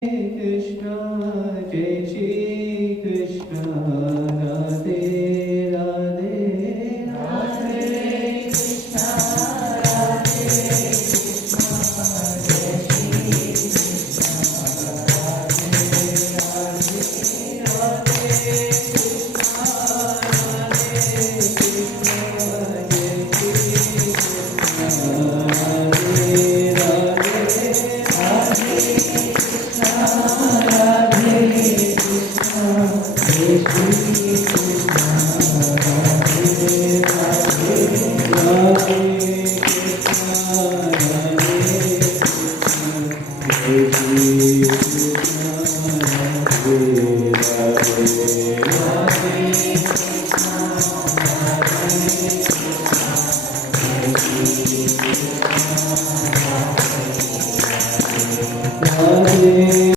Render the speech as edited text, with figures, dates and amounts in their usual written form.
Krishna, Jai Shri Krishna, Radhe Radhe, Radhe Krishna, Radhe Krishna, Jai Shri Krishna, Radhe Radhe, Radhe Krishna, Radhe Krishna, Jai Shri Krishna, Radhe Radhe, Radhe